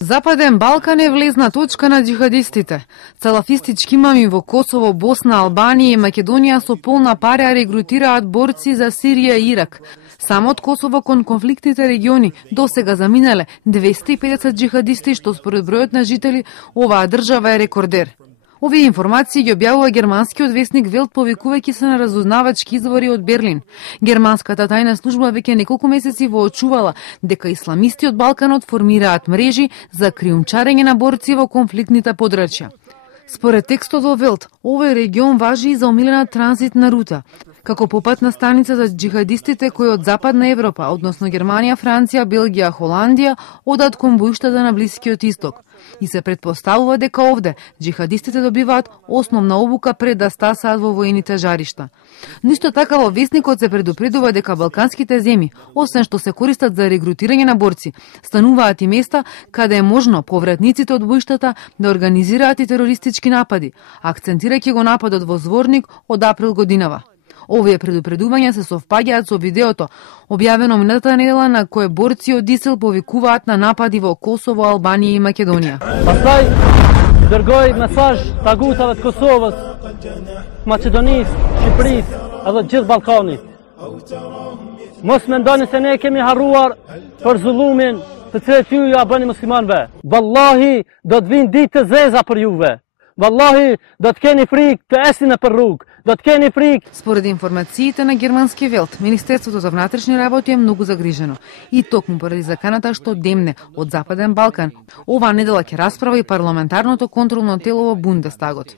Западен Балкан е влезна точка на џихадистите. Салафистички имами во Косово, Босна, Албанија и Македонија со полна пара регрутираат борци за Сирија и Ирак. Само од Косово кон конфликтните региони досега заминале 250 џихадисти, што според бројот на жители оваа држава е рекордер. Овие информации ги објавува германскиот весник Велт повикувајќи се на разузнавачки извори од Берлин. Германската тајна служба веќе неколку месеци воочувала дека исламисти од Балканот формираат мрежи за криумчарење на борци во конфликтните подрачја. Според текстот во Велт, овој регион важи и за омилена транзитна рута, како попатна станица за џихадистите кои од Западна Европа, односно Германија, Франција, Белгија, Холандија, одат кон боиштата на Блискиот Исток. И се претпоставува дека овде џихадистите добиваат основна обука пред да стасаат во воените жаришта. Но исто така во весникот се предупредува дека балканските земји, освен што се користат за регрутирање на борци, стануваат и места каде е можно повратниците од боиштата да организираат и терористички напади, акцентирајќи го нападот во Зворник од април годинава. Овие предупредувања се совпаѓаат со видеото, објавено минатата недела на кое борци од ИСИЛ повикуваат на напади во Косово, Албанија и Македонија. Пастај, дërgoj месаж тагутave të Kosovës, Maqedonisë, Shqipërisë, edhe të gjithë Ballkanit. Mos mendoni se ne kemi harruar për zullumin të cilët ju ja bëni muslimanëve. Wallahi do të vinë ditë të zeza për juve. Wallahi do të keni frikë të esni nëpër rrugë. Според информациите на германски Велт, Министерството за внатрешни работи е многу загрижено и токму поради заканата што демне од Западен Балкан, оваа недела ќе расправа и парламентарното контролно тело во Бундестагот.